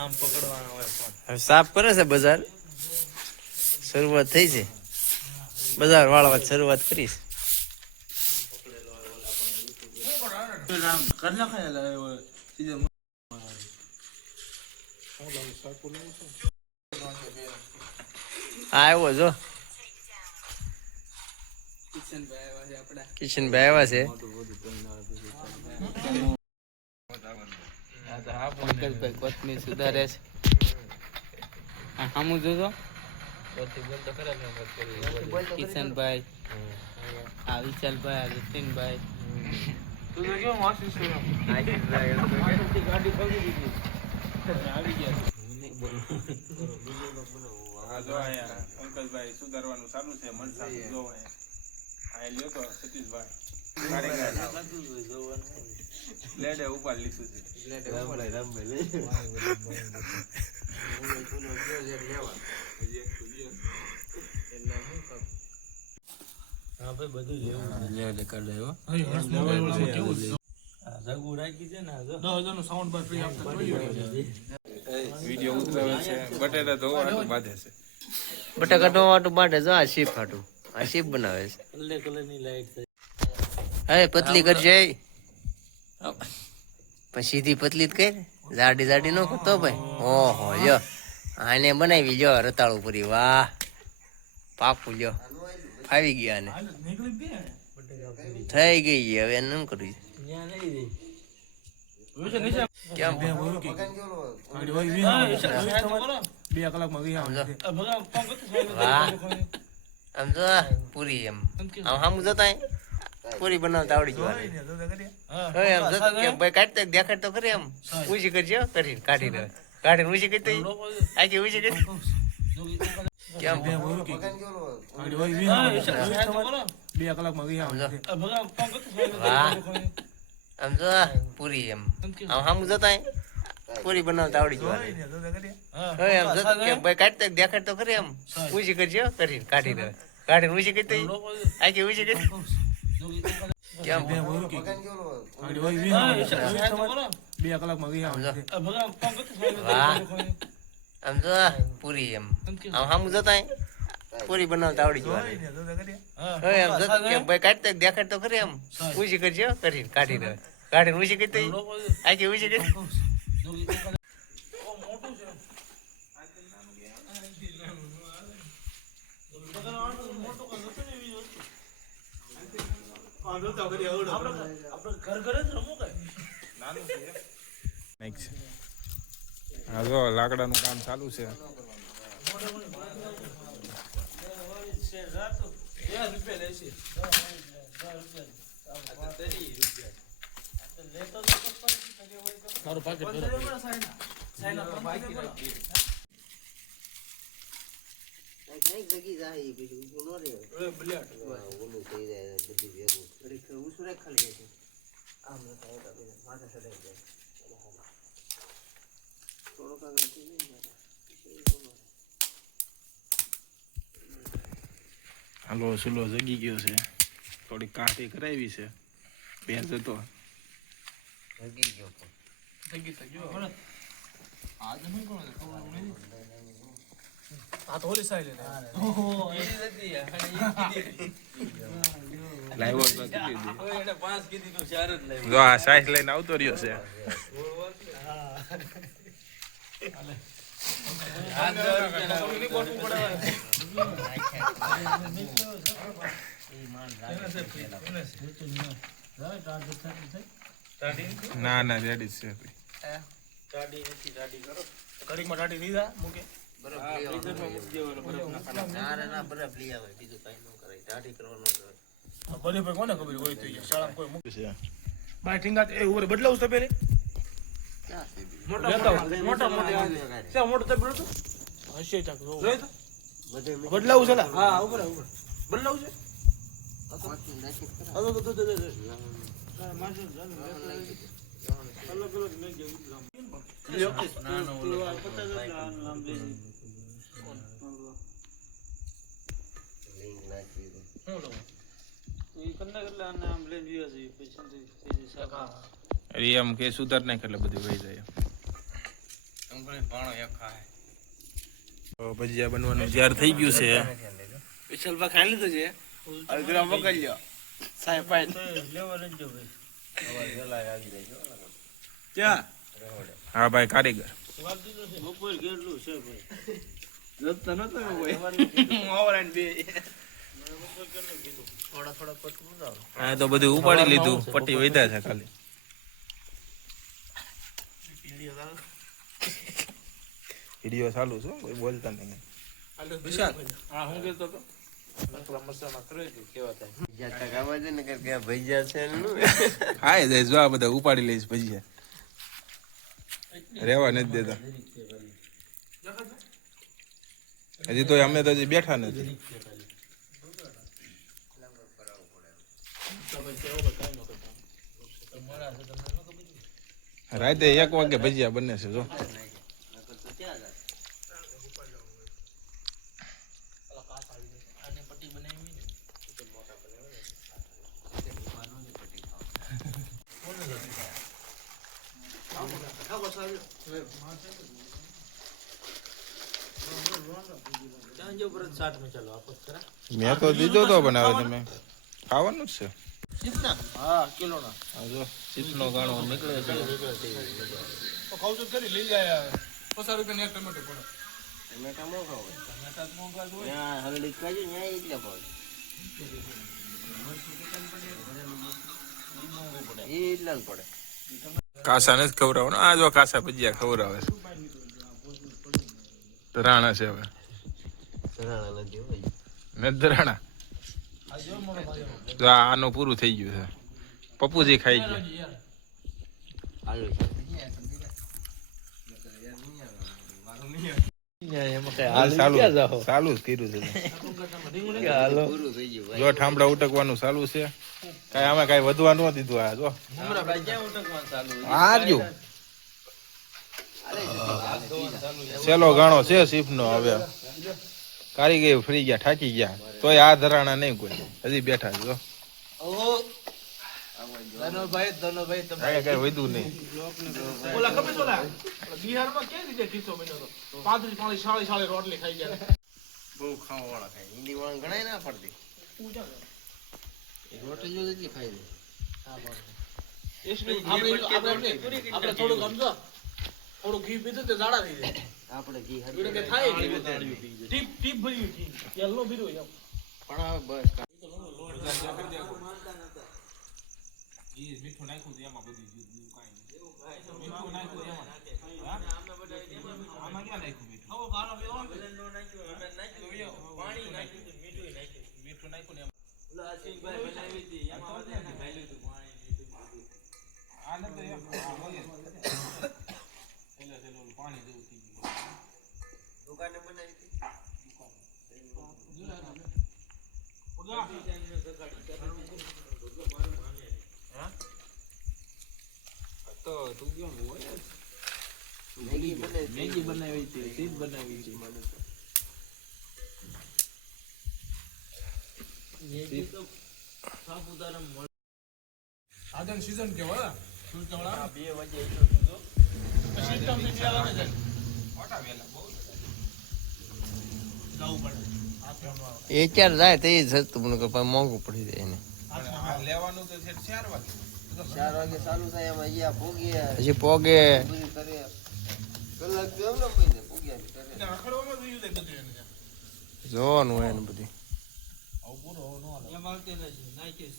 આમ પકડવાનો હોય ફોન. હવે સાફ કરે છે બજાર. શરૂઆત થઈ છે. બજાર વાળવા શરૂઆત કરીશ. આવ્યો જો કિશનભાઈ આવ્યા છે. પંકજભાઈ કોથમીર સુધારે છે. સામું જોજો કિશનભાઈ, આ વિશાલભાઈ, આ જતીનભાઈ. પંકજભાઈ સુધારવાનું ચાલુ છે. મનસા જો આ લ્યો તો સતીશભાઈ લેડે ઉપર લીધું છે. હા ભાઈ બધું લેવું જગુ રાખી છે ને વિડીયો ઉતરાવે છે. બટેટા ધોવા હાટું બાંધે છે. બટાકા ટોમાટું બાટે જો આ શીપ હાટું આ શીપ બનાવે છે. કલર ની લાઈટ હવે પતલી કરજે પણ સીધી પતલી જ કઈ જાડી જાડી નો કરતો ભાઈ. ઓહો લ્યો આને બનાવી લ્યો રતાળું પૂરી. વાહ પાકું લ્યો આવી ગયા ને થઈ ગઈ હવે એને શું કરવું કેમ વાહ આમ જો પૂરી એમ આમ સામું જતા પૂરી બનાવતા આવડી ગયું. હવે એમ ભાઈ કાઢતા દેખાડ તો ખરી એમ ઊંચી કરજો કરીને કાઢીને ઊંચી કરી આખી ઊંચી કરી કેમ વાહ આમ જો પૂરી એમ આમ સામું જતા પૂરી બનાવતા આવડી ગયું. હવે એમ ભાઈ કાઢતા દેખાડ તો ખરી એમ ઊંચી કરજો કરીને કાઢીને ઊંચી કરી આખી ઊંચી કરી કેમ વાહ આમ જો પૂરી એમ આમ સામું જતા પૂરી બનાવતા આવડી ગયું. હવે એમ ભાઈ કાઢતા દેખાડ તો ખરી એમ ઊંચી કરજો કરીને કાઢીને ઊંચી કરી આખી ઊંચી કરી હા જો લાકડાનું કામ ચાલુ છે. હાલો સુલો જગી ગયો છે. થોડી કાંઠી કરાવી છે. ભેંસ હતો આ સાઈઝ લઈને આવતો રહ્યો છે. ના ના રેડી છે. બદલાવું પેલે બદલાવું છે. હા બદલાવું છે. અરે એમ કે સુધાર નાખ એટલે બધું વહી જાય. ભાણો એક ખાય તો ભજીયા બનવાનું તૈયાર થઈ ગયું છે. વિશાલભા ખાઈ લીધું છે. અડધા મોકલ્યો સાહેબ પાઈ લેવા રંજો ભાઈ ક્યાં હા ભાઈ કારીગર. બપોર કેટલું છે ભાઈ જતો નતો કોઈ થોડા થોડા પટવું જાવ હા તો બધું ઉપાડી લીધું. પટ્ટી વધ્યા છે ખાલી. વિડીયો ચાલુ છે કોઈ બોલતા નહીં. વિશાલ હા હું કેતો તો મસાલા કરે છે કેવા થાય જાતા ગાવા છે ને કે ભૈયા છે ને હા જાય જો આ બધા ઉપાડી લઈશ ભજીયા. રેવા નથી દેતા. હજી તો અમે તો હજી બેઠા નથી. રાતે 1 વાગે ભજીયા બને છે જો. મેં તો દીધો તો બનાવે તમે ખાવાનું જ છે. હા કિલો ના આ જો ચીપનો ગાણો નીકળે છે. તો ખાવ તો કરી લઈ જાય 50 રૂપિયા એક ટમેટો પડે ટમેટા મોંઘા હોય ટમેટા મોંઘા હોય ત્યાં હરડી કાજુ ન્યાય એટલે પડે એ એટલા જ પડે. કાસા નથી ખવડાવવાનો. આ જો કાસા ભજીયા ખવડાવે છે. ધરાણા છે હવે સરાણા નથી હોય નથી ધરાણા. તો આનું પૂરું થઈ ગયું છે. પપ્પુજી ખાઈ ગયા. આલુ ચાલુ જ કર્યું છે. પૂરું થઈ ગયું જો ઠામડા ઉટકવાનું ચાલુ છે. કઈ આમાં કઈ વધવા ન દીધું. આ જો આ જો સેલો ગાણો છે સીફ નો. હવે કારીગર ફરી ગયા ઠાકી ગયા તોય આ ધરાણા નહીં કોઈ. હજી બેઠા છે જો. ધનોભાઈ કઈ વધ્યું નહીં. ઓલા ખબર છે ઓલા બિહારમાં કેવી રીતે કિસ્સો બન્યો હતો 35 40 રોટલી ખાઈ ગયા બહુ ખાવા વાળા ખાય હિન્દી વાળા ઘણા ના પડતી રોટલી જો એટલી ખાઈ લે આપણે થોડું સમજો થોડું ઘી પીધું તે જાડા થઈ જાય આપણે ઘી એટલે કે થાય ટીપ ભર્યું ઘી યલો ભર્યું એમ પણ હવે બસ મીઠું નાખ્યું છે એમાં બધું મીઠું નાખ્યું એમાં. આમાં ક્યાં નાખ્યું મીઠું? મીઠું નાખ્યું ને પાણી જેવું થઈ ગયું. દુકાને બનાવી હતી તો તું કેમ હોય મેગી બનાવી છે સીધ બનાવી છે. આગળ સીઝન કેવા શું કેવડા 2 વાગે સિસ્ટમ થી ચાલે છે ઓટા વેલા બહુ જવું પડે એ ચાર જાય તો એ સસ્તું મને પણ મોંઘું પડી જાય એને લેવાનું તો છે 4 વાગે 4 વાગે ચાલુ થાય એમાં અહીંયા પોગે પછી પોગે કરે કલાક જેમ ન પઈને પોગ્યા કરે રખડવામાં જોયું છે બધું એને જોવાનું હોય ને બધું આવું પૂરો નો એમાં આવતે નથી નાખી